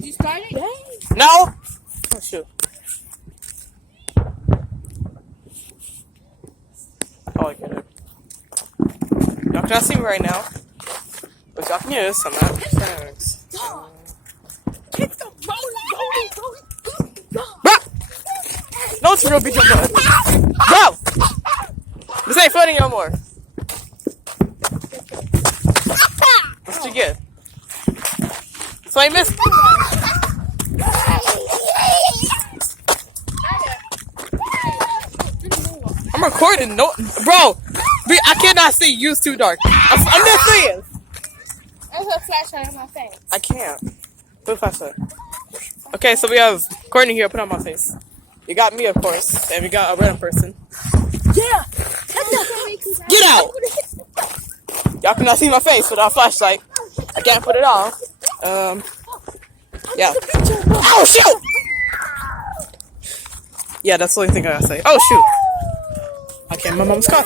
You started? No. Oh shoot. Oh, I get it. Y'all cannot see me right now, but y'all can hear this. I'm not. Thanks. Kick the rolling. No, it's real. Beat your butt. Bro, this ain't funny no more. What'd you get? So I missed. I'm recording. No, bro. I cannot see you. It's too dark. I'm just saying. There's a flashlight on my face. I can't. Put a flashlight. Okay, so we have Courtney here. Put on my face. You got me, of course, and we got a random person. Yeah. Get out! Y'all cannot see my face without a flashlight. I can't put it on. Yeah. Oh shoot! Yeah, that's the only thing I gotta say. Oh shoot! Okay, my mom's car.